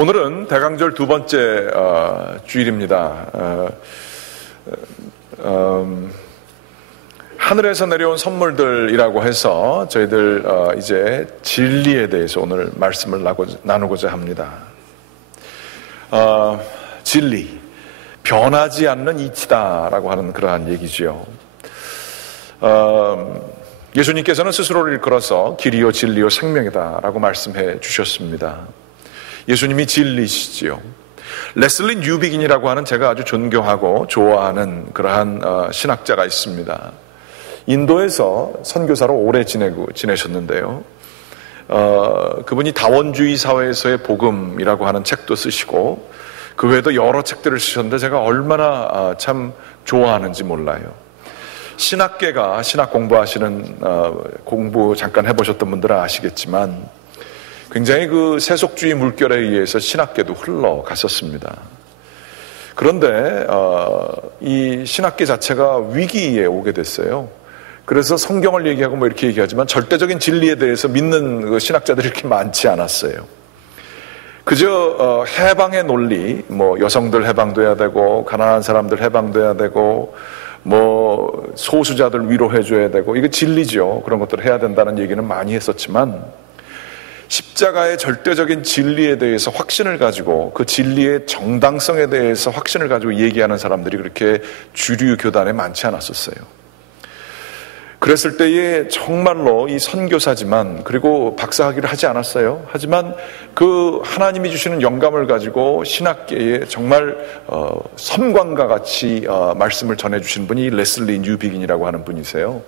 오늘은 대강절 두 번째 주일입니다. 하늘에서 내려온 선물들이라고 해서 저희들 이제 진리에 대해서 오늘 말씀을 나누고자 합니다. 진리, 변하지 않는 이치다라고 하는 그러한 얘기지요. 예수님께서는 스스로를 일컬어서 길이요 진리요 생명이다라고 말씀해 주셨습니다. 예수님이 진리시지요. 레슬리 뉴비긴이라고 하는 제가 아주 존경하고 좋아하는 그러한 신학자가 있습니다. 인도에서 선교사로 오래 지내셨는데요. 그분이 다원주의 사회에서의 복음이라고 하는 책도 쓰시고 그 외에도 여러 책들을 쓰셨는데 제가 얼마나 참 좋아하는지 몰라요. 신학계가 신학 공부하시는 공부 잠깐 해보셨던 분들은 아시겠지만 굉장히 그 세속주의 물결에 의해서 신학계도 흘러갔었습니다. 그런데 이 신학계 자체가 위기에 오게 됐어요. 그래서 성경을 얘기하고 뭐 이렇게 얘기하지만 절대적인 진리에 대해서 믿는 그 신학자들이 이렇게 많지 않았어요. 그저 해방의 논리, 뭐 여성들 해방돼야 되고 가난한 사람들 해방돼야 되고 뭐 소수자들 위로해줘야 되고 이거 진리죠. 그런 것들을 해야 된다는 얘기는 많이 했었지만 십자가의 절대적인 진리에 대해서 확신을 가지고 그 진리의 정당성에 대해서 확신을 가지고 얘기하는 사람들이 그렇게 주류 교단에 많지 않았었어요. 그랬을 때에 정말로 이 선교사지만 그리고 박사학위를 하지 않았어요. 하지만 그 하나님이 주시는 영감을 가지고 신학계에 정말 섬광과 같이 말씀을 전해주신 분이 레슬리 뉴비긴이라고 하는 분이세요.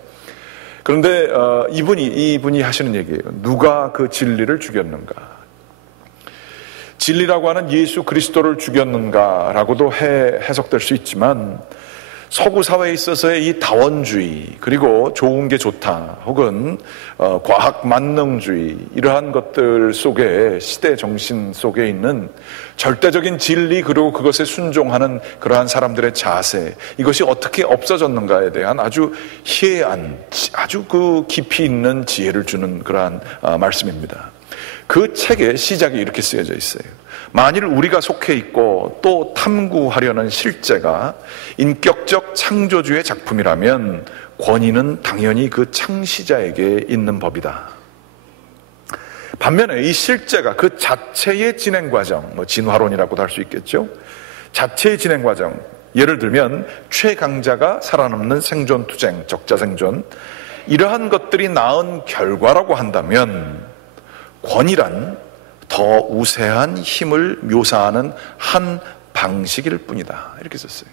그런데 이분이 하시는 얘기예요. 누가 그 진리를 죽였는가? 진리라고 하는 예수 그리스도를 죽였는가라고도 해석될 수 있지만 서구 사회에 있어서의 이 다원주의 그리고 좋은 게 좋다 혹은 과학 만능주의 이러한 것들 속에 시대 정신 속에 있는 절대적인 진리 그리고 그것에 순종하는 그러한 사람들의 자세 이것이 어떻게 없어졌는가에 대한 아주 희애한 아주 그 깊이 있는 지혜를 주는 그러한 말씀입니다. 그 책의 시작이 이렇게 쓰여져 있어요. 만일 우리가 속해 있고 또 탐구하려는 실제가 인격적 창조주의 작품이라면 권위는 당연히 그 창시자에게 있는 법이다. 반면에 이 실제가 그 자체의 진행 과정, 뭐 진화론이라고도 할 수 있겠죠. 자체의 진행 과정, 예를 들면 최강자가 살아남는 생존 투쟁, 적자 생존 이러한 것들이 낳은 결과라고 한다면 권위란 더 우세한 힘을 묘사하는 한 방식일 뿐이다. 이렇게 썼어요.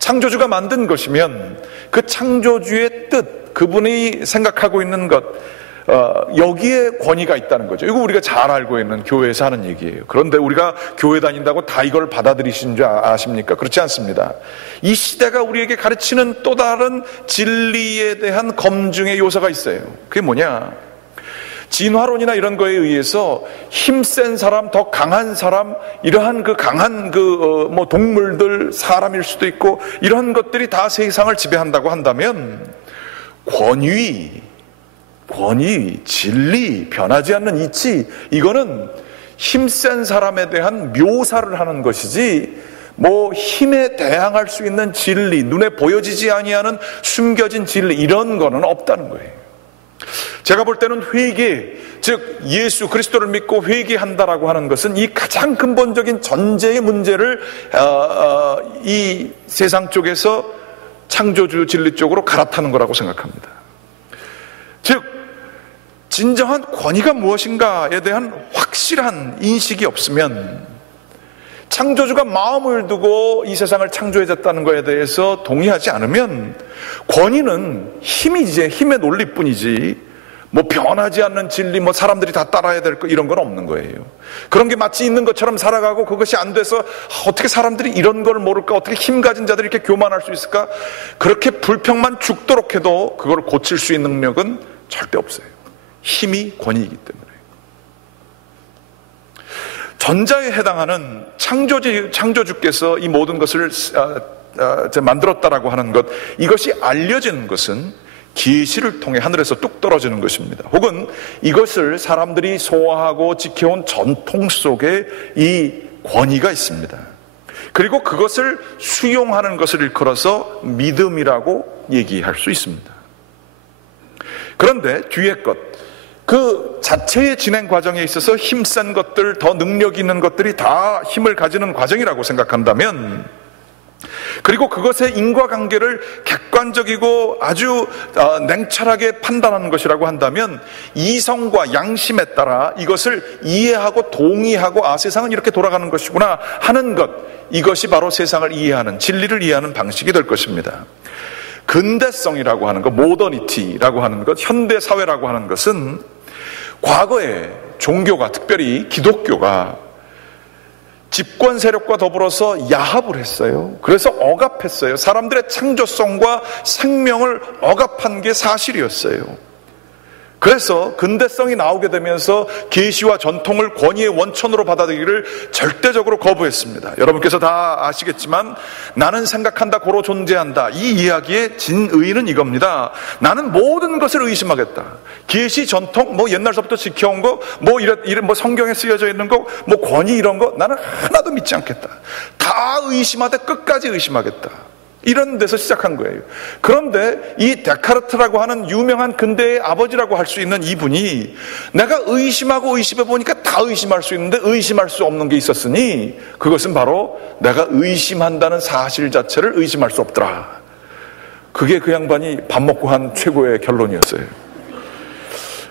창조주가 만든 것이면 그 창조주의 뜻, 그분이 생각하고 있는 것, 여기에 권위가 있다는 거죠. 이거 우리가 잘 알고 있는 교회에서 하는 얘기예요. 그런데 우리가 교회 다닌다고 다 이걸 받아들이신 줄 아십니까? 그렇지 않습니다. 이 시대가 우리에게 가르치는 또 다른 진리에 대한 검증의 요소가 있어요. 그게 뭐냐? 진화론이나 이런 거에 의해서 힘센 사람, 더 강한 사람, 이러한 그 강한 뭐 동물들, 사람일 수도 있고 이런 것들이 다 세상을 지배한다고 한다면 권위, 진리, 변하지 않는 이치 이거는 힘센 사람에 대한 묘사를 하는 것이지 뭐 힘에 대항할 수 있는 진리, 눈에 보여지지 아니하는 숨겨진 진리 이런 거는 없다는 거예요. 제가 볼 때는 회개, 즉 예수 그리스도를 믿고 회개한다라고 하는 것은 이 가장 근본적인 전제의 문제를 이 세상 쪽에서 창조주 진리 쪽으로 갈아타는 거라고 생각합니다. 즉 진정한 권위가 무엇인가에 대한 확실한 인식이 없으면 창조주가 마음을 두고 이 세상을 창조해졌다는 것에 대해서 동의하지 않으면 권위는 힘이지, 힘의 논리뿐이지 뭐 변하지 않는 진리, 뭐 사람들이 다 따라야 될 거 이런 건 없는 거예요. 그런 게 마치 있는 것처럼 살아가고 그것이 안 돼서 어떻게 사람들이 이런 걸 모를까, 어떻게 힘 가진 자들이 이렇게 교만할 수 있을까, 그렇게 불평만 죽도록 해도 그걸 고칠 수 있는 능력은 절대 없어요. 힘이 권위이기 때문에. 전자에 해당하는 창조주께서 이 모든 것을 만들었다라고 하는 것, 이것이 알려지는 것은 계시를 통해 하늘에서 뚝 떨어지는 것입니다. 혹은 이것을 사람들이 소화하고 지켜온 전통 속에 이 권위가 있습니다. 그리고 그것을 수용하는 것을 일컬어서 믿음이라고 얘기할 수 있습니다. 그런데 뒤에 것, 그 자체의 진행 과정에 있어서 힘센 것들, 더 능력 있는 것들이 다 힘을 가지는 과정이라고 생각한다면, 그리고 그것의 인과관계를 객관적이고 아주 냉철하게 판단하는 것이라고 한다면, 이성과 양심에 따라 이것을 이해하고 동의하고 세상은 이렇게 돌아가는 것이구나 하는 것, 이것이 바로 세상을 이해하는, 진리를 이해하는 방식이 될 것입니다. 근대성이라고 하는 것, 모더니티라고 하는 것, 현대사회라고 하는 것은 과거에 종교가, 특별히 기독교가 집권 세력과 더불어서 야합을 했어요. 그래서 억압했어요. 사람들의 창조성과 생명을 억압한 게 사실이었어요. 그래서 근대성이 나오게 되면서 계시와 전통을 권위의 원천으로 받아들이기를 절대적으로 거부했습니다. 여러분께서 다 아시겠지만 나는 생각한다, 고로 존재한다, 이 이야기의 진의는 이겁니다. 나는 모든 것을 의심하겠다. 계시, 전통, 옛날서부터 지켜온 거, 이런 성경에 쓰여져 있는 거, 권위 이런 거 나는 하나도 믿지 않겠다. 다 의심하되 끝까지 의심하겠다. 이런 데서 시작한 거예요. 그런데 이 데카르트라고 하는 유명한 근대의 아버지라고 할 수 있는 이분이 내가 의심하고 의심해 보니까 다 의심할 수 있는데 의심할 수 없는 게 있었으니 그것은 바로 내가 의심한다는 사실 자체를 의심할 수 없더라. 그게 그 양반이 밥 먹고 한 최고의 결론이었어요.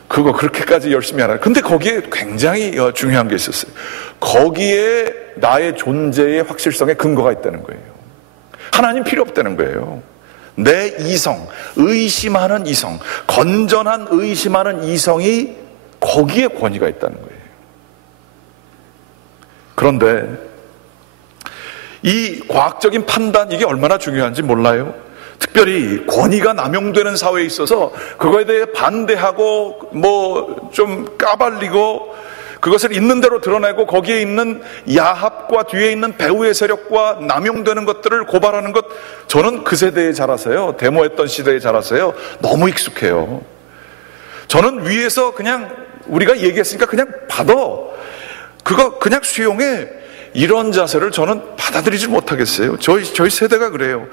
그거 그렇게까지 열심히 하라. 근데 거기에 굉장히 중요한 게 있었어요. 거기에 나의 존재의 확실성에 근거가 있다는 거예요. 하나님 필요 없다는 거예요. 내 이성, 의심하는 이성, 건전한 의심하는 이성이 거기에 권위가 있다는 거예요. 그런데 이 과학적인 판단, 이게 얼마나 중요한지 몰라요? 특별히 권위가 남용되는 사회에 있어서 그거에 대해 반대하고 좀 까발리고 그것을 있는 대로 드러내고 거기에 있는 야합과 뒤에 있는 배후의 세력과 남용되는 것들을 고발하는 것, 저는 그 세대에 자라서요, 데모했던 시대에 자라서요, 너무 익숙해요. 저는 위에서 그냥 우리가 얘기했으니까 그냥 받아, 그거 그냥 수용해, 이런 자세를 저는 받아들이지 못하겠어요. 저희 세대가 그래요.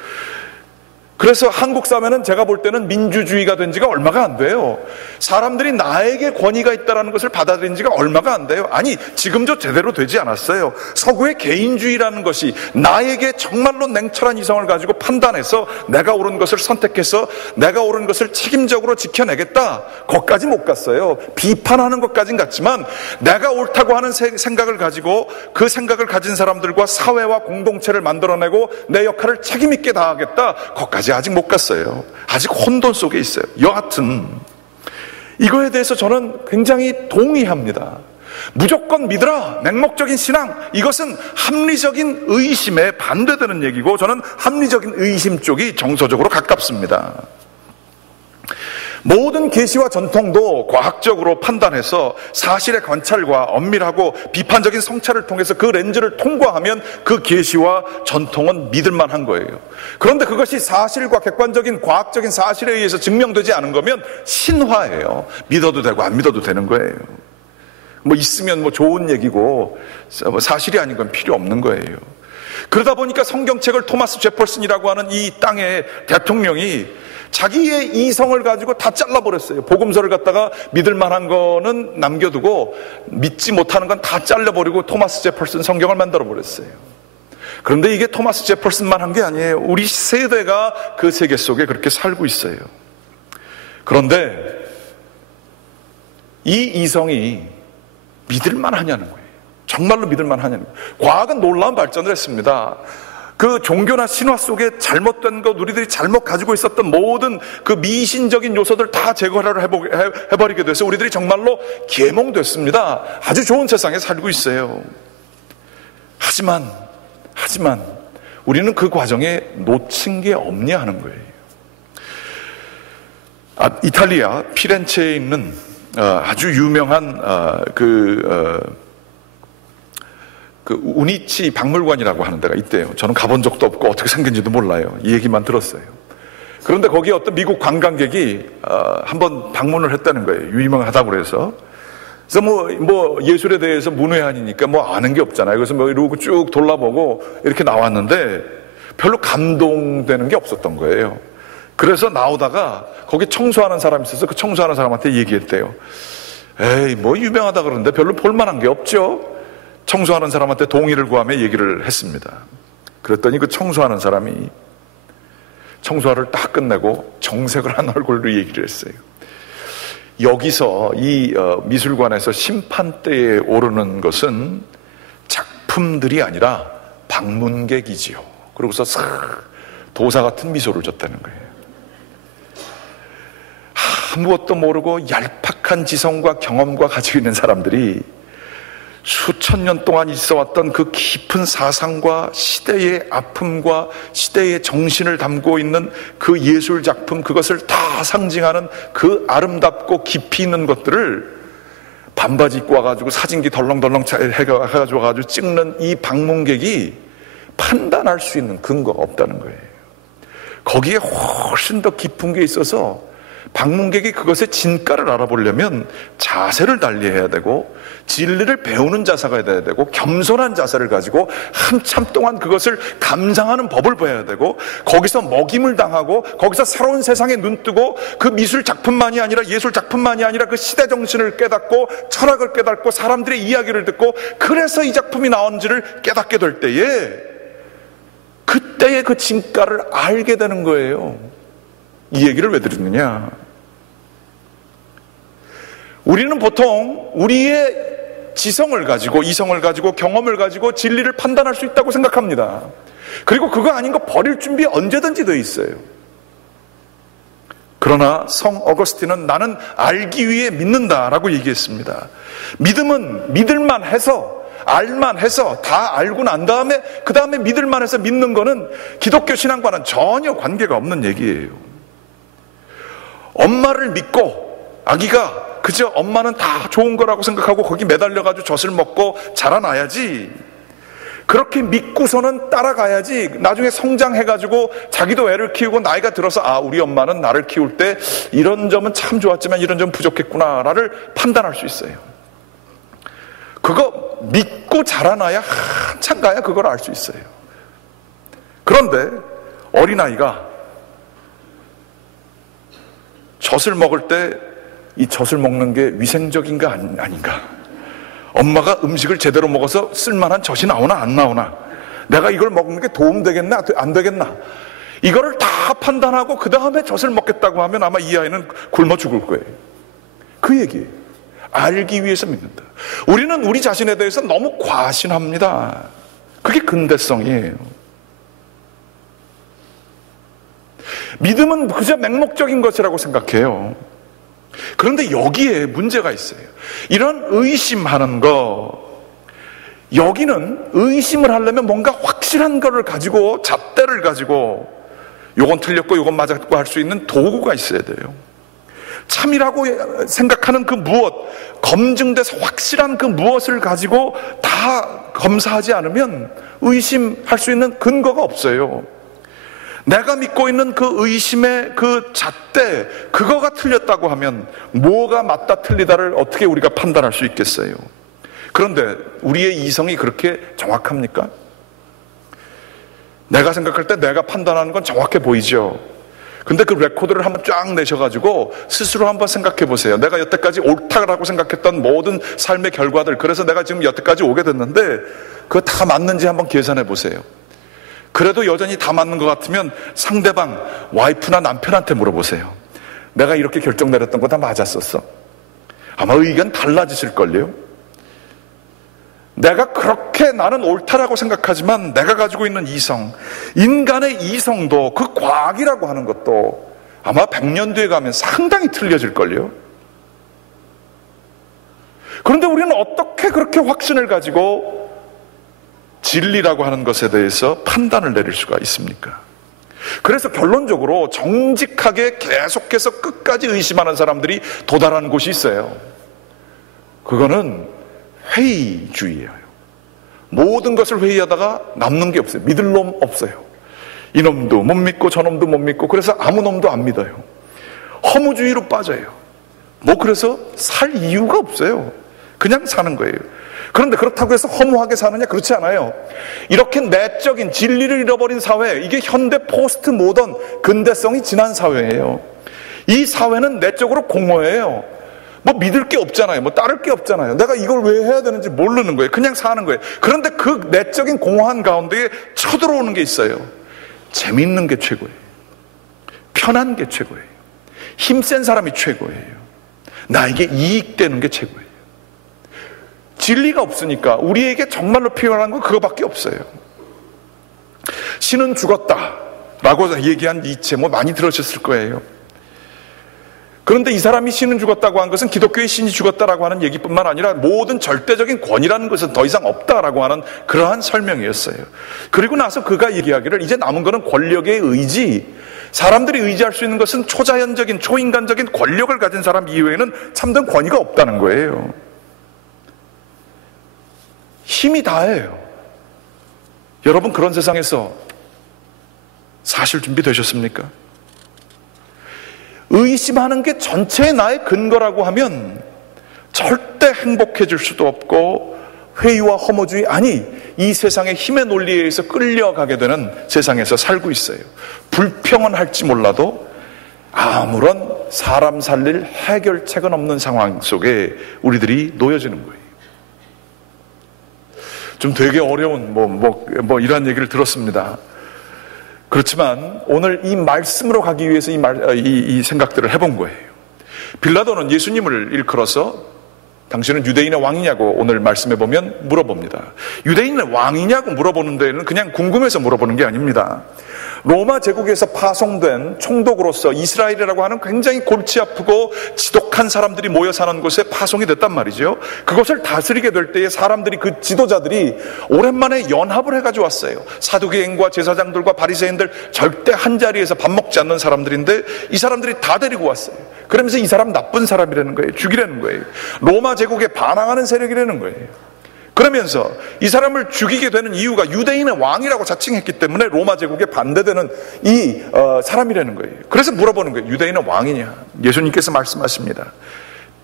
그래서 한국 사회는 제가 볼 때는 민주주의가 된 지가 얼마가 안 돼요. 사람들이 나에게 권위가 있다는 것을 받아들인 지가 얼마가 안 돼요. 아니, 지금도 제대로 되지 않았어요. 서구의 개인주의라는 것이 나에게 정말로 냉철한 이성을 가지고 판단해서 내가 옳은 것을 선택해서 내가 옳은 것을 책임적으로 지켜내겠다, 거기까지 못 갔어요. 비판하는 것까진 갔지만 내가 옳다고 하는 생각을 가지고 그 생각을 가진 사람들과 사회와 공동체를 만들어내고 내 역할을 책임있게 다하겠다, 거기까지 아직 못 갔어요. 아직 혼돈 속에 있어요. 여하튼 이거에 대해서 저는 굉장히 동의합니다. 무조건 믿으라, 맹목적인 신앙, 이것은 합리적인 의심에 반대되는 얘기고, 저는 합리적인 의심 쪽이 정서적으로 가깝습니다. 모든 계시와 전통도 과학적으로 판단해서 사실의 관찰과 엄밀하고 비판적인 성찰을 통해서 그 렌즈를 통과하면 그 계시와 전통은 믿을만한 거예요. 그런데 그것이 사실과 객관적인 과학적인 사실에 의해서 증명되지 않은 거면 신화예요. 믿어도 되고 안 믿어도 되는 거예요. 있으면 좋은 얘기고 사실이 아닌 건 필요 없는 거예요. 그러다 보니까 성경책을 토마스 제퍼슨이라고 하는 이 땅의 대통령이 자기의 이성을 가지고 다 잘라버렸어요. 복음서를 갖다가 믿을 만한 거는 남겨두고 믿지 못하는 건 다 잘라버리고 토마스 제퍼슨 성경을 만들어버렸어요. 그런데 이게 토마스 제퍼슨만 한 게 아니에요. 우리 세대가 그 세계 속에 그렇게 살고 있어요. 그런데 이 이성이 믿을 만하냐는 거예요. 정말로 믿을 만하냐는 거예요. 과학은 놀라운 발전을 했습니다. 그 종교나 신화 속에 잘못된 것, 우리들이 잘못 가지고 있었던 모든 그 미신적인 요소들 다 제거를 해버리게 돼서 우리들이 정말로 계몽됐습니다. 아주 좋은 세상에 살고 있어요. 하지만 우리는 그 과정에 놓친 게 없냐 하는 거예요. 이탈리아 피렌체에 있는 아주 유명한 그 우니치 박물관이라고 하는 데가 있대요. 저는 가본 적도 없고 어떻게 생긴지도 몰라요. 이 얘기만 들었어요. 그런데 거기에 어떤 미국 관광객이 한번 방문을 했다는 거예요. 유명하다고 그래서. 그래서 뭐 예술에 대해서 문외한이니까 뭐 아는 게 없잖아요. 그래서 뭐 이러고 쭉 돌아보고 이렇게 나왔는데 별로 감동되는 게 없었던 거예요. 그래서 나오다가 거기 청소하는 사람이 있어서 그 청소하는 사람한테 얘기했대요. 에이, 뭐 유명하다 그러는데 별로 볼만한 게 없죠. 청소하는 사람한테 동의를 구하며 얘기를 했습니다. 그랬더니 그 청소하는 사람이 청소를 딱 끝내고 정색을 한 얼굴로 얘기를 했어요. 여기서 이 미술관에서 심판대에 오르는 것은 작품들이 아니라 방문객이지요. 그러고서 싹 도사 같은 미소를 줬다는 거예요. 아무것도 모르고 얄팍한 지성과 경험과 가지고 있는 사람들이 수천 년 동안 있어왔던 그 깊은 사상과 시대의 아픔과 시대의 정신을 담고 있는 그 예술 작품, 그것을 다 상징하는 그 아름답고 깊이 있는 것들을 반바지 입고 와가지고 사진기 덜렁덜렁 해가지고 와가지고 찍는 이 방문객이 판단할 수 있는 근거가 없다는 거예요. 거기에 훨씬 더 깊은 게 있어서 방문객이 그것의 진가를 알아보려면 자세를 달리해야 되고 진리를 배우는 자세가 돼야 되고 겸손한 자세를 가지고 한참 동안 그것을 감상하는 법을 배워야 되고 거기서 먹임을 당하고 거기서 새로운 세상에 눈뜨고 그 미술 작품만이 아니라 예술 작품만이 아니라 그 시대 정신을 깨닫고 철학을 깨닫고 사람들의 이야기를 듣고 그래서 이 작품이 나온지를 깨닫게 될 때에 그때의 그 진가를 알게 되는 거예요. 이 얘기를 왜 드리느냐? 우리는 보통 우리의 지성을 가지고 이성을 가지고 경험을 가지고 진리를 판단할 수 있다고 생각합니다. 그리고 그거 아닌 거 버릴 준비 언제든지 돼 있어요. 그러나 성 어거스틴은 나는 알기 위해 믿는다라고 얘기했습니다. 믿음은 믿을만 해서 알만 해서 다 알고 난 다음에 그 다음에 믿을만 해서 믿는 거는 기독교 신앙과는 전혀 관계가 없는 얘기예요. 엄마를 믿고 아기가 그저 엄마는 다 좋은 거라고 생각하고 거기 매달려가지고 젖을 먹고 자라나야지, 그렇게 믿고서는 따라가야지 나중에 성장해가지고 자기도 애를 키우고 나이가 들어서 아 우리 엄마는 나를 키울 때 이런 점은 참 좋았지만 이런 점은 부족했구나를 판단할 수 있어요. 그거 믿고 자라나야 한참 가야 그걸 알 수 있어요. 그런데 어린아이가 젖을 먹을 때 이 젖을 먹는 게 위생적인가 아닌가, 엄마가 음식을 제대로 먹어서 쓸만한 젖이 나오나 안 나오나, 내가 이걸 먹는 게 도움되겠나 안 되겠나, 이거를 다 판단하고 그 다음에 젖을 먹겠다고 하면 아마 이 아이는 굶어 죽을 거예요. 그 얘기예요. 알기 위해서 믿는다. 우리는 우리 자신에 대해서 너무 과신합니다. 그게 근대성이에요. 믿음은 그저 맹목적인 것이라고 생각해요. 그런데 여기에 문제가 있어요. 이런 의심하는 거, 여기는 의심을 하려면 뭔가 확실한 거를 가지고, 잣대를 가지고 요건 틀렸고 요건 맞았고 할 수 있는 도구가 있어야 돼요. 참이라고 생각하는 그 무엇, 검증돼서 확실한 그 무엇을 가지고 다 검사하지 않으면 의심할 수 있는 근거가 없어요. 내가 믿고 있는 그 의심의 그 잣대, 그거가 틀렸다고 하면 뭐가 맞다 틀리다를 어떻게 우리가 판단할 수 있겠어요? 그런데 우리의 이성이 그렇게 정확합니까? 내가 생각할 때 내가 판단하는 건 정확해 보이죠? 근데 그 레코드를 한번 쫙 내셔가지고 스스로 한번 생각해 보세요. 내가 여태까지 옳다라고 생각했던 모든 삶의 결과들, 그래서 내가 지금 여태까지 오게 됐는데 그거 다 맞는지 한번 계산해 보세요. 그래도 여전히 다 맞는 것 같으면 상대방, 와이프나 남편한테 물어보세요. 내가 이렇게 결정 내렸던 거 다 맞았었어? 아마 의견 달라지실걸요? 내가 그렇게 나는 옳다라고 생각하지만 내가 가지고 있는 이성, 인간의 이성도 그 과학이라고 하는 것도 아마 100년 뒤에 가면 상당히 틀려질걸요? 그런데 우리는 어떻게 그렇게 확신을 가지고 진리라고 하는 것에 대해서 판단을 내릴 수가 있습니까? 그래서 결론적으로 정직하게 계속해서 끝까지 의심하는 사람들이 도달하는 곳이 있어요. 그거는 회의주의예요. 모든 것을 회의하다가 남는 게 없어요. 믿을 놈 없어요. 이놈도 못 믿고 저놈도 못 믿고, 그래서 아무 놈도 안 믿어요. 허무주의로 빠져요. 그래서 살 이유가 없어요. 그냥 사는 거예요. 그런데 그렇다고 해서 허무하게 사느냐? 그렇지 않아요. 이렇게 내적인 진리를 잃어버린 사회, 이게 현대 포스트 모던 근대성이 지난 사회예요. 이 사회는 내적으로 공허해요. 믿을 게 없잖아요. 따를 게 없잖아요. 내가 이걸 왜 해야 되는지 모르는 거예요. 그냥 사는 거예요. 그런데 그 내적인 공허한 가운데에 쳐들어오는 게 있어요. 재밌는 게 최고예요. 편한 게 최고예요. 힘센 사람이 최고예요. 나에게 이익되는 게 최고예요. 진리가 없으니까 우리에게 정말로 필요한 건 그거밖에 없어요. 신은 죽었다 라고 얘기한 니체 많이 들으셨을 거예요. 그런데 이 사람이 신은 죽었다고 한 것은 기독교의 신이 죽었다라고 하는 얘기뿐만 아니라 모든 절대적인 권위라는 것은 더 이상 없다라고 하는 그러한 설명이었어요. 그리고 나서 그가 얘기하기를 이제 남은 것은 권력의 의지, 사람들이 의지할 수 있는 것은 초자연적인 초인간적인 권력을 가진 사람 이외에는 참된 권위가 없다는 거예요. 힘이 다예요. 여러분, 그런 세상에서 사실 준비되셨습니까? 의심하는 게 전체의 나의 근거라고 하면 절대 행복해질 수도 없고, 회의와 허무주의, 아니 이 세상의 힘의 논리에 의해서 끌려가게 되는 세상에서 살고 있어요. 불평은 할지 몰라도 아무런 사람 살릴 해결책은 없는 상황 속에 우리들이 놓여지는 거예요. 좀 되게 어려운 이런 얘기를 들었습니다. 그렇지만 오늘 이 말씀으로 가기 위해서 이 생각들을 해본 거예요. 빌라도는 예수님을 일컬어서 당신은 유대인의 왕이냐고 오늘 말씀해 보면 물어봅니다. 유대인의 왕이냐고 물어보는 데는 그냥 궁금해서 물어보는 게 아닙니다. 로마 제국에서 파송된 총독으로서 이스라엘이라고 하는 굉장히 골치 아프고 지독한 사람들이 모여 사는 곳에 파송이 됐단 말이죠. 그것을 다스리게 될 때에 사람들이, 그 지도자들이 오랜만에 연합을 해가지고 왔어요. 사두개인과 제사장들과 바리새인들, 절대 한 자리에서 밥 먹지 않는 사람들인데 이 사람들이 다 데리고 왔어요. 그러면서 이 사람 나쁜 사람이라는 거예요. 죽이라는 거예요. 로마 제국에 반항하는 세력이라는 거예요. 그러면서 이 사람을 죽이게 되는 이유가 유대인의 왕이라고 자칭했기 때문에 로마 제국에 반대되는 이 사람이라는 거예요. 그래서 물어보는 거예요. 유대인은 왕이냐? 예수님께서 말씀하십니다.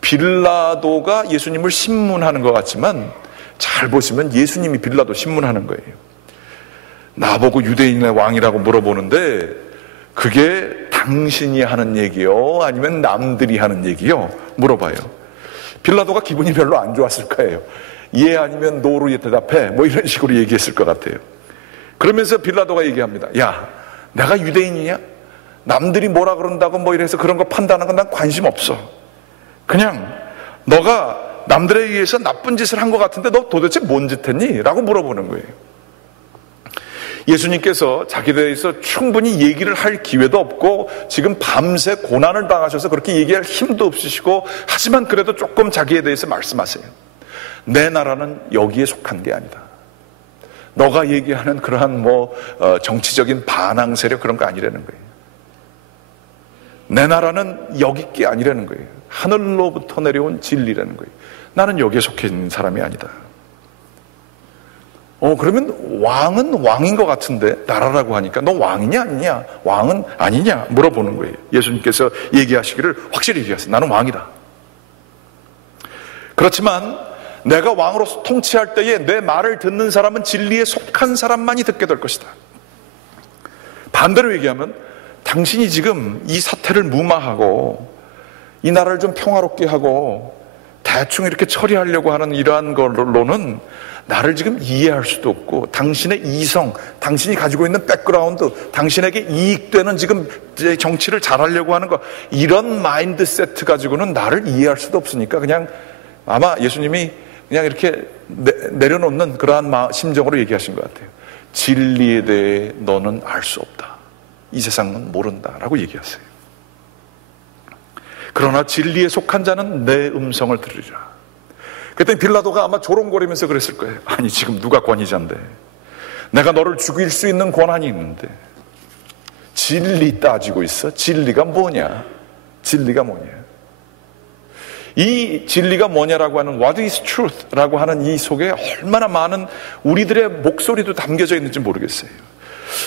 빌라도가 예수님을 신문하는 것 같지만 잘 보시면 예수님이 빌라도 신문하는 거예요. 나보고 유대인의 왕이라고 물어보는데 그게 당신이 하는 얘기요? 아니면 남들이 하는 얘기요? 물어봐요. 빌라도가 기분이 별로 안 좋았을 거예요. 예 아니면 노로 대답해, 이런 식으로 얘기했을 것 같아요. 그러면서 빌라도가 얘기합니다. 야, 내가 유대인이냐? 남들이 뭐라 그런다고 이래서 그런 거 판단하는 건 난 관심 없어. 그냥 너가 남들에 의해서 나쁜 짓을 한 것 같은데 너 도대체 뭔 짓 했니? 라고 물어보는 거예요. 예수님께서 자기에 대해서 충분히 얘기를 할 기회도 없고 지금 밤새 고난을 당하셔서 그렇게 얘기할 힘도 없으시고, 하지만 그래도 조금 자기에 대해서 말씀하세요. 내 나라는 여기에 속한 게 아니다. 너가 얘기하는 그러한 정치적인 반항 세력 그런 거 아니라는 거예요. 내 나라는 여기 게 아니라는 거예요. 하늘로부터 내려온 진리라는 거예요. 나는 여기에 속해 있는 사람이 아니다. 그러면 왕은 왕인 것 같은데 나라라고 하니까 너 왕이냐 아니냐? 왕은 아니냐? 물어보는 거예요. 예수님께서 얘기하시기를 확실히 얘기하세요. 나는 왕이다. 그렇지만 내가 왕으로서 통치할 때에 내 말을 듣는 사람은 진리에 속한 사람만이 듣게 될 것이다. 반대로 얘기하면 당신이 지금 이 사태를 무마하고 이 나라를 좀 평화롭게 하고 대충 이렇게 처리하려고 하는 이러한 걸로는 나를 지금 이해할 수도 없고, 당신의 이성, 당신이 가지고 있는 백그라운드, 당신에게 이익되는 지금 정치를 잘하려고 하는 거, 이런 마인드 세트 가지고는 나를 이해할 수도 없으니까 그냥 아마 예수님이 그냥 이렇게 내려놓는 그러한 심정으로 얘기하신 것 같아요. 진리에 대해 너는 알 수 없다. 이 세상은 모른다라고 얘기하세요. 그러나 진리에 속한 자는 내 음성을 들으리라. 그때 빌라도가 아마 조롱거리면서 그랬을 거예요. 아니 지금 누가 권위자인데, 내가 너를 죽일 수 있는 권한이 있는데 진리 따지고 있어? 진리가 뭐냐? 진리가 뭐냐? 이 진리가 뭐냐라고 하는 What is truth? 라고 하는 이 속에 얼마나 많은 우리들의 목소리도 담겨져 있는지 모르겠어요.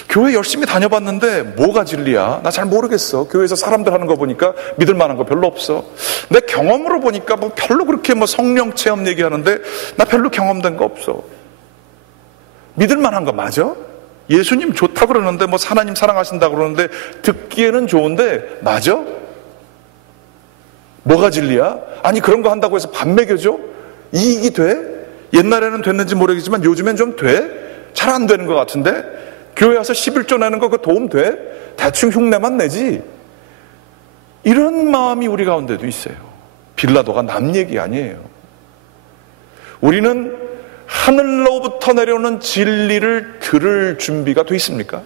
교회 열심히 다녀봤는데 뭐가 진리야? 나 잘 모르겠어. 교회에서 사람들 하는 거 보니까 믿을 만한 거 별로 없어. 내 경험으로 보니까 뭐 별로 그렇게 뭐 성령 체험 얘기하는데 나 별로 경험된 거 없어. 믿을 만한 거 맞아? 예수님 좋다 그러는데 뭐 하나님 사랑하신다 그러는데 듣기에는 좋은데 맞아? 뭐가 진리야? 아니 그런 거 한다고 해서 밥 먹여줘? 이익이 돼? 옛날에는 됐는지 모르겠지만 요즘엔 좀 돼? 잘 안 되는 것 같은데? 교회 와서 11조 내는 거 그거 도움 돼? 대충 흉내만 내지? 이런 마음이 우리 가운데도 있어요. 빌라도가 남 얘기 아니에요. 우리는 하늘로부터 내려오는 진리를 들을 준비가 돼 있습니까?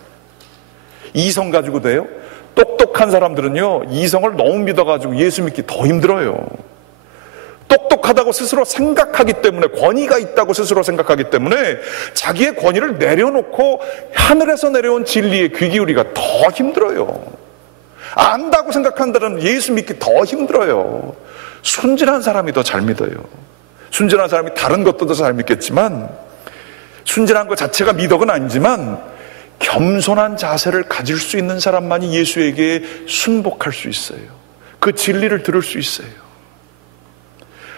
이성 가지고 돼요? 똑똑한 사람들은요, 이성을 너무 믿어가지고 예수 믿기 더 힘들어요. 똑똑하다고 스스로 생각하기 때문에, 권위가 있다고 스스로 생각하기 때문에 자기의 권위를 내려놓고 하늘에서 내려온 진리에 귀 기울이기가 더 힘들어요. 안다고 생각한다면 예수 믿기 더 힘들어요. 순진한 사람이 더 잘 믿어요. 순진한 사람이 다른 것도 더 잘 믿겠지만, 순진한 것 자체가 미덕은 아니지만 겸손한 자세를 가질 수 있는 사람만이 예수에게 순복할 수 있어요. 그 진리를 들을 수 있어요.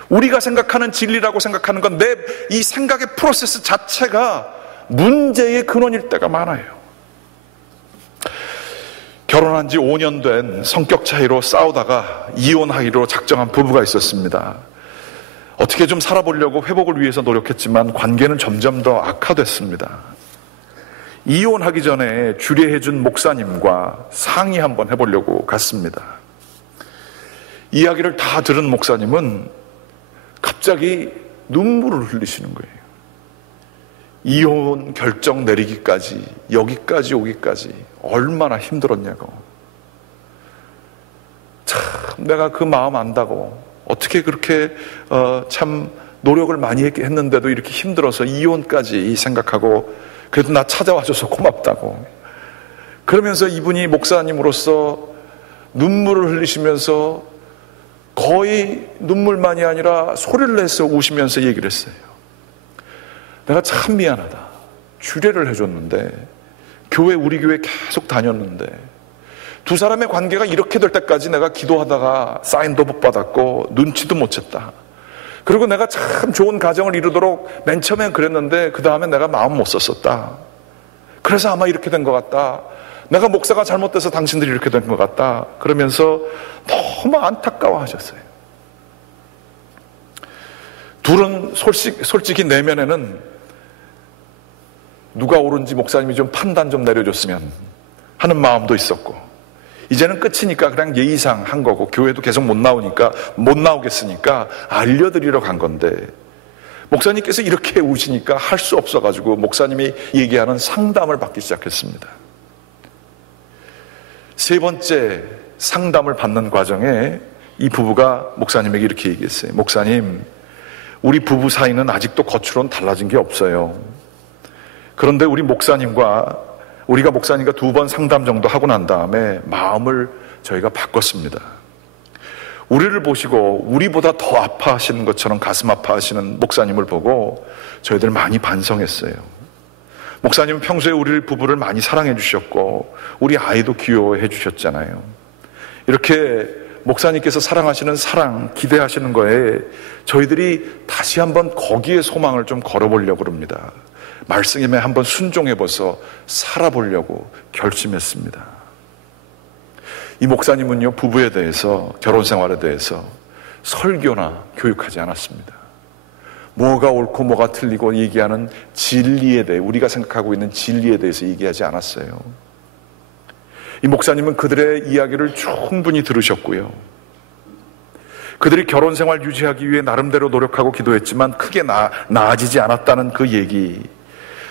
우리가 생각하는 진리라고 생각하는 건 내 이 생각의 프로세스 자체가 문제의 근원일 때가 많아요. 결혼한 지 5년 된 성격 차이로 싸우다가 이혼하기로 작정한 부부가 있었습니다. 어떻게 좀 살아보려고 회복을 위해서 노력했지만 관계는 점점 더 악화됐습니다. 이혼하기 전에 주례해준 목사님과 상의 한번 해보려고 갔습니다. 이야기를 다 들은 목사님은 갑자기 눈물을 흘리시는 거예요. 이혼 결정 내리기까지, 여기까지 오기까지 얼마나 힘들었냐고. 참 내가 그 마음 안다고. 어떻게 그렇게 참 노력을 많이 했는데도 이렇게 힘들어서 이혼까지 생각하고, 그래도 나 찾아와줘서 고맙다고. 그러면서 이분이 목사님으로서 눈물을 흘리시면서 거의 눈물만이 아니라 소리를 내서 우시면서 얘기를 했어요. 내가 참 미안하다. 주례를 해줬는데, 우리 교회 계속 다녔는데, 두 사람의 관계가 이렇게 될 때까지 내가 기도하다가 사인도 못 받았고 눈치도 못 챘다. 그리고 내가 참 좋은 가정을 이루도록 맨 처음엔 그랬는데 그 다음에 내가 마음 못 썼었다. 그래서 아마 이렇게 된 것 같다. 내가 목사가 잘못돼서 당신들이 이렇게 된 것 같다. 그러면서 너무 안타까워하셨어요. 둘은 솔직히 내면에는 누가 옳은지 목사님이 좀 판단 좀 내려줬으면 하는 마음도 있었고, 이제는 끝이니까 그냥 예의상 한 거고 교회도 계속 못 나오겠으니까 알려드리러 간 건데, 목사님께서 이렇게 우시니까 할 수 없어가지고 목사님이 얘기하는 상담을 받기 시작했습니다. 세 번째 상담을 받는 과정에 이 부부가 목사님에게 이렇게 얘기했어요. 목사님, 우리 부부 사이는 아직도 겉으로는 달라진 게 없어요. 그런데 우리가 목사님과 2번 상담 정도 하고 난 다음에 마음을 저희가 바꿨습니다. 우리를 보시고 우리보다 더 아파하시는 것처럼 가슴 아파하시는 목사님을 보고 저희들 많이 반성했어요. 목사님은 평소에 우리 부부를 많이 사랑해 주셨고 우리 아이도 귀여워해 주셨잖아요. 이렇게 목사님께서 사랑하시는 사랑, 기대하시는 거에 저희들이 다시 한번 거기에 소망을 좀 걸어보려고 합니다. 말씀에 한번 순종해봐서 살아보려고 결심했습니다. 이 목사님은요, 부부에 대해서, 결혼 생활에 대해서 설교나 교육하지 않았습니다. 뭐가 옳고 뭐가 틀리고 얘기하는 진리에 대해, 우리가 생각하고 있는 진리에 대해서 얘기하지 않았어요. 이 목사님은 그들의 이야기를 충분히 들으셨고요. 그들이 결혼 생활 유지하기 위해 나름대로 노력하고 기도했지만 크게 나아지지 않았다는 그 얘기,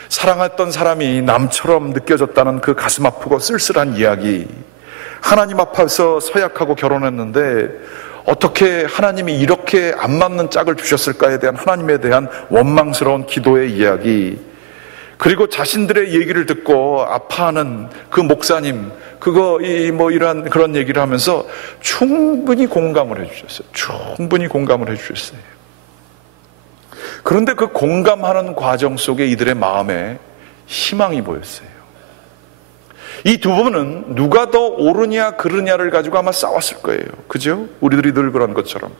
사랑했던 사람이 남처럼 느껴졌다는 그 가슴 아프고 쓸쓸한 이야기, 하나님 앞에서 서약하고 결혼했는데 어떻게 하나님이 이렇게 안 맞는 짝을 주셨을까에 대한 하나님에 대한 원망스러운 기도의 이야기, 그리고 자신들의 얘기를 듣고 아파하는 그 목사님, 이러한 그런 얘기를 하면서 충분히 공감을 해주셨어요. 충분히 공감을 해주셨어요. 그런데 그 공감하는 과정 속에 이들의 마음에 희망이 보였어요. 이 두 부분은 누가 더 옳으냐 그르냐를 가지고 아마 싸웠을 거예요. 그죠? 우리들이 늘 그런 것처럼.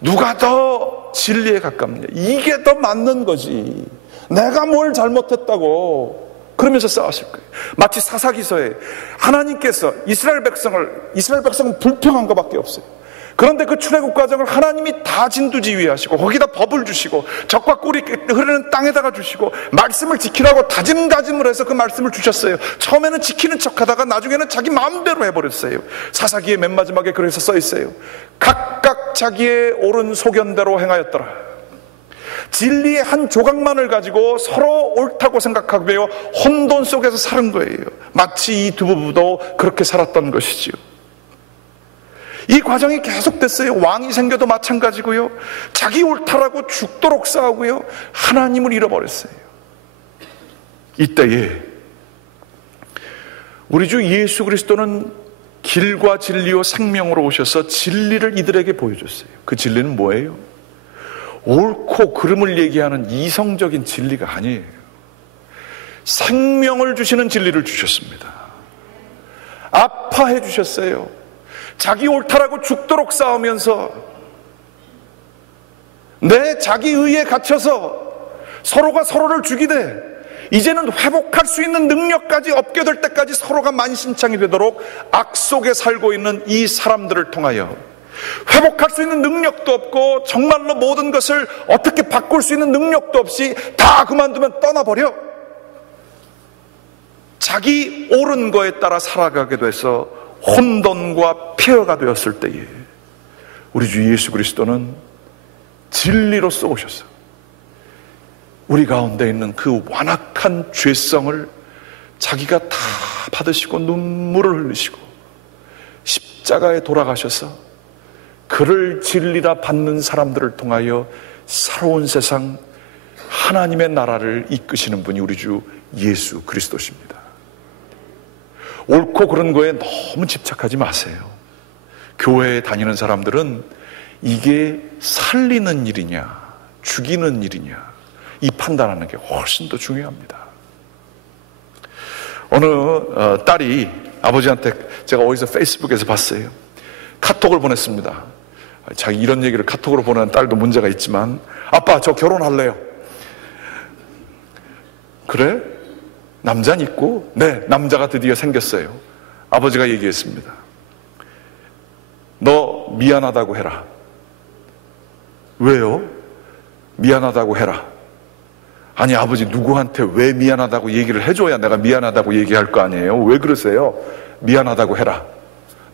누가 더 진리에 가깝냐, 이게 더 맞는 거지, 내가 뭘 잘못했다고 그러면서 싸웠을 거예요. 마치 사사기서에 하나님께서 이스라엘 백성은 불평한 것밖에 없어요. 그런데 그 출애굽 과정을 하나님이 다 진두지휘하시고 거기다 법을 주시고 적과 꿀이 흐르는 땅에다가 주시고 말씀을 지키라고 다짐을 해서 그 말씀을 주셨어요. 처음에는 지키는 척하다가 나중에는 자기 마음대로 해버렸어요. 사사기의 맨 마지막에 그래서 써 있어요. 각각 자기의 옳은 소견대로 행하였더라. 진리의 한 조각만을 가지고 서로 옳다고 생각하고요, 혼돈 속에서 사는 거예요. 마치 이 두 부부도 그렇게 살았던 것이지요. 이 과정이 계속됐어요. 왕이 생겨도 마찬가지고요, 자기 옳다라고 죽도록 싸우고요, 하나님을 잃어버렸어요. 이때에 우리 주 예수 그리스도는 길과 진리요 생명으로 오셔서 진리를 이들에게 보여줬어요. 그 진리는 뭐예요? 옳고 그름을 얘기하는 이성적인 진리가 아니에요. 생명을 주시는 진리를 주셨습니다. 아파해 주셨어요. 자기 옳다라고 죽도록 싸우면서 내 자기 의에 갇혀서 서로가 서로를 죽이되 이제는 회복할 수 있는 능력까지 없게 될 때까지 서로가 만신창이 되도록 악 속에 살고 있는 이 사람들을 통하여 회복할 수 있는 능력도 없고 정말로 모든 것을 어떻게 바꿀 수 있는 능력도 없이 다 그만두면 떠나버려 자기 옳은 거에 따라 살아가게 돼서 혼돈과 폐허가 되었을 때에 우리 주 예수 그리스도는 진리로서 오셔서 우리 가운데 있는 그 완악한 죄성을 자기가 다 받으시고 눈물을 흘리시고 십자가에 돌아가셔서 그를 진리라 받는 사람들을 통하여 새로운 세상 하나님의 나라를 이끄시는 분이 우리 주 예수 그리스도십니다. 옳고 그런 거에 너무 집착하지 마세요. 교회에 다니는 사람들은 이게 살리는 일이냐 죽이는 일이냐 이 판단하는 게 훨씬 더 중요합니다. 어느 딸이 아버지한테, 제가 어디서 페이스북에서 봤어요, 카톡을 보냈습니다. 자기 이런 얘기를 카톡으로 보내는 딸도 문제가 있지만, 아빠 저 결혼할래요. 그래? 남자는 있고? 네, 남자가 드디어 생겼어요. 아버지가 얘기했습니다. 너 미안하다고 해라. 왜요? 미안하다고 해라. 아니 아버지, 누구한테 왜 미안하다고 얘기를 해줘야 내가 미안하다고 얘기할 거 아니에요? 왜 그러세요? 미안하다고 해라.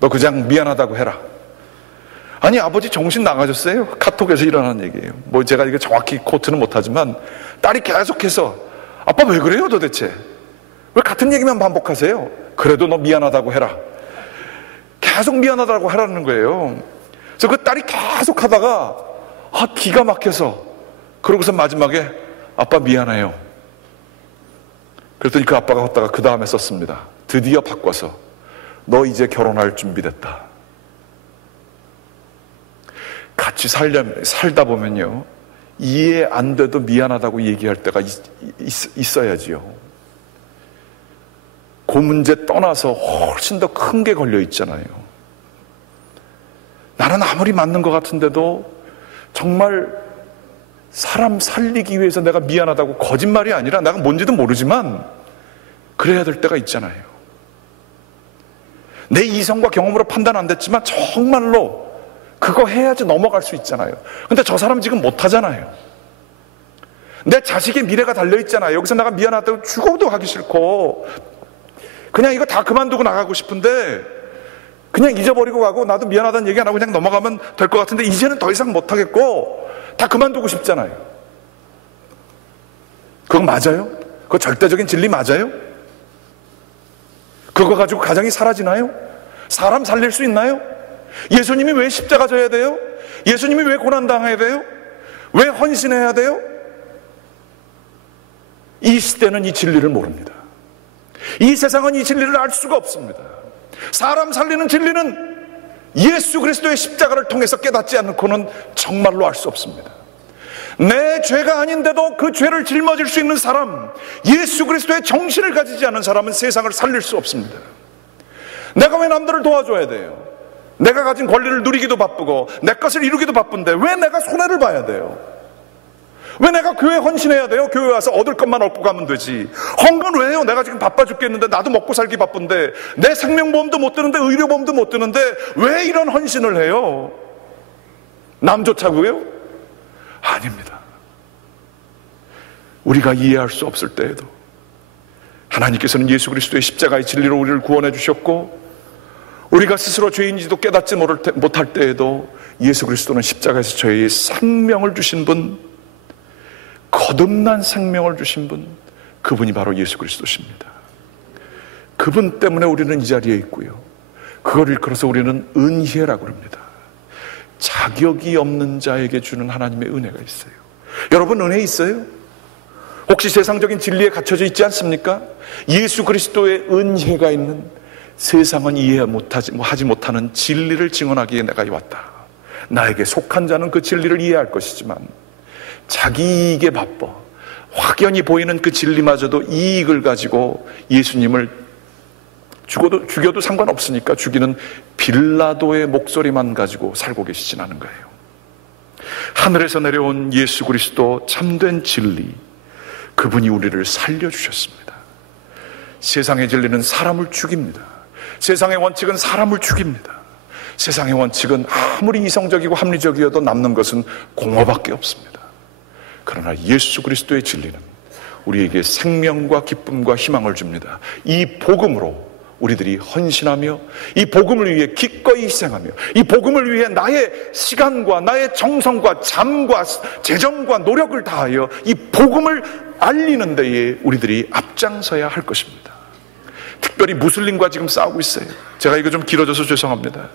너 그냥 미안하다고 해라. 아니 아버지 정신 나가셨어요? 카톡에서 일어나는 얘기예요. 뭐 제가 이게 정확히 코트는 못하지만 딸이 계속해서 아빠 왜 그래요 도대체? 왜 같은 얘기만 반복하세요? 그래도 너 미안하다고 해라. 계속 미안하다고 하라는 거예요. 그래서 그 딸이 계속 하다가 기가 막혀서 그러고서 마지막에 아빠 미안해요. 그랬더니 그 아빠가 걷다가 그 다음에 썼습니다. 드디어 바꿔서 너 이제 결혼할 준비됐다. 같이 살다 보면요, 이해 안 돼도 미안하다고 얘기할 때가 있어야지요. 그 문제 떠나서 훨씬 더 큰 게 걸려 있잖아요. 나는 아무리 맞는 것 같은데도 정말 사람 살리기 위해서 내가 미안하다고, 거짓말이 아니라 내가 뭔지도 모르지만 그래야 될 때가 있잖아요. 내 이성과 경험으로 판단 안 됐지만 정말로 그거 해야지 넘어갈 수 있잖아요. 근데 저 사람 지금 못 하잖아요. 내 자식의 미래가 달려있잖아요. 여기서 내가 미안하다고 죽어도 하기 싫고 그냥 이거 다 그만두고 나가고 싶은데 그냥 잊어버리고 가고 나도 미안하다는 얘기 안 하고 그냥 넘어가면 될 것 같은데 이제는 더 이상 못 하겠고 다 그만두고 싶잖아요. 그거 맞아요? 그거 절대적인 진리 맞아요? 그거 가지고 가정이 사라지나요? 사람 살릴 수 있나요? 예수님이 왜 십자가 져야 돼요? 예수님이 왜 고난당해야 돼요? 왜 헌신해야 돼요? 이 시대는 이 진리를 모릅니다. 이 세상은 이 진리를 알 수가 없습니다. 사람 살리는 진리는 예수 그리스도의 십자가를 통해서 깨닫지 않고는 정말로 알 수 없습니다. 내 죄가 아닌데도 그 죄를 짊어질 수 있는 사람, 예수 그리스도의 정신을 가지지 않은 사람은 세상을 살릴 수 없습니다. 내가 왜 남들을 도와줘야 돼요? 내가 가진 권리를 누리기도 바쁘고 내 것을 이루기도 바쁜데 왜 내가 손해를 봐야 돼요? 왜 내가 교회에 헌신해야 돼요? 교회 와서 얻을 것만 얻고 가면 되지. 헌금 왜 해요? 내가 지금 바빠 죽겠는데, 나도 먹고 살기 바쁜데, 내 생명보험도 못 드는데, 의료보험도 못 드는데 왜 이런 헌신을 해요? 남 좋자고요? 아닙니다. 우리가 이해할 수 없을 때에도 하나님께서는 예수 그리스도의 십자가의 진리로 우리를 구원해 주셨고, 우리가 스스로 죄인인지도 깨닫지 못할 때에도 예수 그리스도는 십자가에서 저희의 생명을 주신 분, 거듭난 생명을 주신 분, 그분이 바로 예수 그리스도십니다. 그분 때문에 우리는 이 자리에 있고요, 그걸 일컬어서 우리는 은혜라고 합니다. 자격이 없는 자에게 주는 하나님의 은혜가 있어요. 여러분, 은혜 있어요? 혹시 세상적인 진리에 갇혀져 있지 않습니까? 예수 그리스도의 은혜가 있는, 세상은 하지 못하는 진리를 증언하기에 내가 왔다. 나에게 속한 자는 그 진리를 이해할 것이지만 자기 이익에 바빠 확연히 보이는 그 진리마저도 이익을 가지고 예수님을 죽여도 상관없으니까 죽이는 빌라도의 목소리만 가지고 살고 계시진 않은 거예요. 하늘에서 내려온 예수 그리스도 참된 진리, 그분이 우리를 살려주셨습니다. 세상의 진리는 사람을 죽입니다. 세상의 원칙은 사람을 죽입니다. 세상의 원칙은 아무리 이성적이고 합리적이어도 남는 것은 공허밖에 없습니다. 그러나 예수 그리스도의 진리는 우리에게 생명과 기쁨과 희망을 줍니다. 이 복음으로 우리들이 헌신하며, 이 복음을 위해 기꺼이 희생하며, 이 복음을 위해 나의 시간과 나의 정성과 잠과 재정과 노력을 다하여 이 복음을 알리는 데에 우리들이 앞장서야 할 것입니다. 특별히 무슬림과 지금 싸우고 있어요. 제가 이거 좀 길어져서 죄송합니다.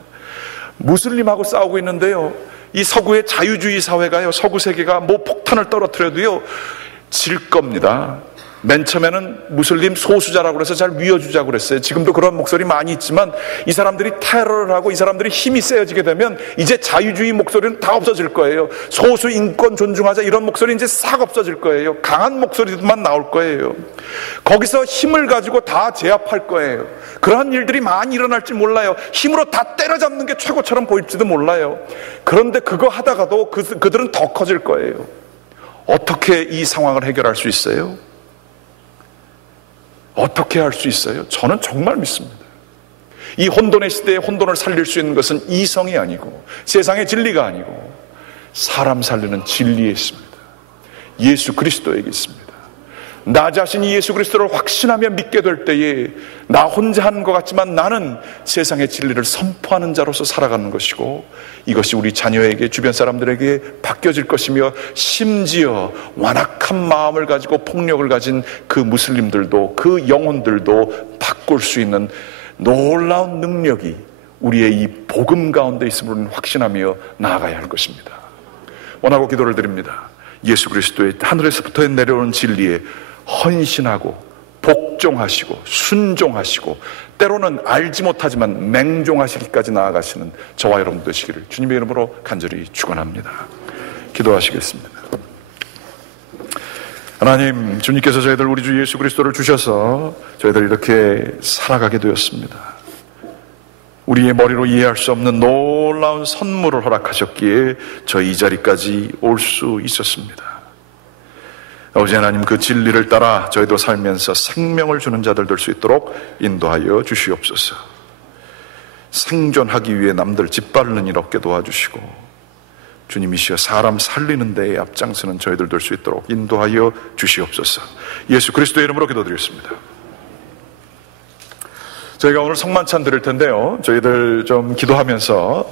무슬림하고 싸우고 있는데요, 이 서구의 자유주의 사회가요, 서구 세계가 뭐 폭탄을 떨어뜨려도요 질 겁니다. 맨 처음에는 무슬림 소수자라고 해서 잘 미워주자고 그랬어요. 지금도 그런 목소리 많이 있지만 이 사람들이 테러를 하고 이 사람들이 힘이 세어지게 되면 이제 자유주의 목소리는 다 없어질 거예요. 소수 인권 존중하자 이런 목소리 이제 싹 없어질 거예요. 강한 목소리만 나올 거예요. 거기서 힘을 가지고 다 제압할 거예요. 그러한 일들이 많이 일어날지 몰라요. 힘으로 다 때려잡는 게 최고처럼 보일지도 몰라요. 그런데 그거 하다가도 그들은 더 커질 거예요. 어떻게 이 상황을 해결할 수 있어요? 어떻게 할 수 있어요? 저는 정말 믿습니다. 이 혼돈의 시대에 혼돈을 살릴 수 있는 것은 이성이 아니고 세상의 진리가 아니고 사람 살리는 진리에 있습니다. 예수 그리스도에게 있습니다. 나 자신이 예수 그리스도를 확신하며 믿게 될 때에 나 혼자 하는 것 같지만 나는 세상의 진리를 선포하는 자로서 살아가는 것이고, 이것이 우리 자녀에게, 주변 사람들에게 바뀌어질 것이며, 심지어 완악한 마음을 가지고 폭력을 가진 그 무슬림들도, 그 영혼들도 바꿀 수 있는 놀라운 능력이 우리의 이 복음 가운데 있음을 확신하며 나아가야 할 것입니다. 원하고 기도를 드립니다. 예수 그리스도의 하늘에서부터 내려오는 진리에 헌신하고 복종하시고 순종하시고 때로는 알지 못하지만 맹종하시기까지 나아가시는 저와 여러분 되시기를 주님의 이름으로 간절히 축원합니다. 기도하시겠습니다. 하나님, 주님께서 저희들 우리 주 예수 그리스도를 주셔서 저희들 이렇게 살아가게 되었습니다. 우리의 머리로 이해할 수 없는 놀라운 선물을 허락하셨기에 저희 이 자리까지 올 수 있었습니다. 아버지 하나님, 그 진리를 따라 저희도 살면서 생명을 주는 자들 될 수 있도록 인도하여 주시옵소서. 생존하기 위해 남들 짓밟는 일 없게 도와주시고, 주님이시여 사람 살리는 데에 앞장서는 저희들 될 수 있도록 인도하여 주시옵소서. 예수 그리스도의 이름으로 기도드리겠습니다. 저희가 오늘 성만찬 드릴 텐데요, 저희들 좀 기도하면서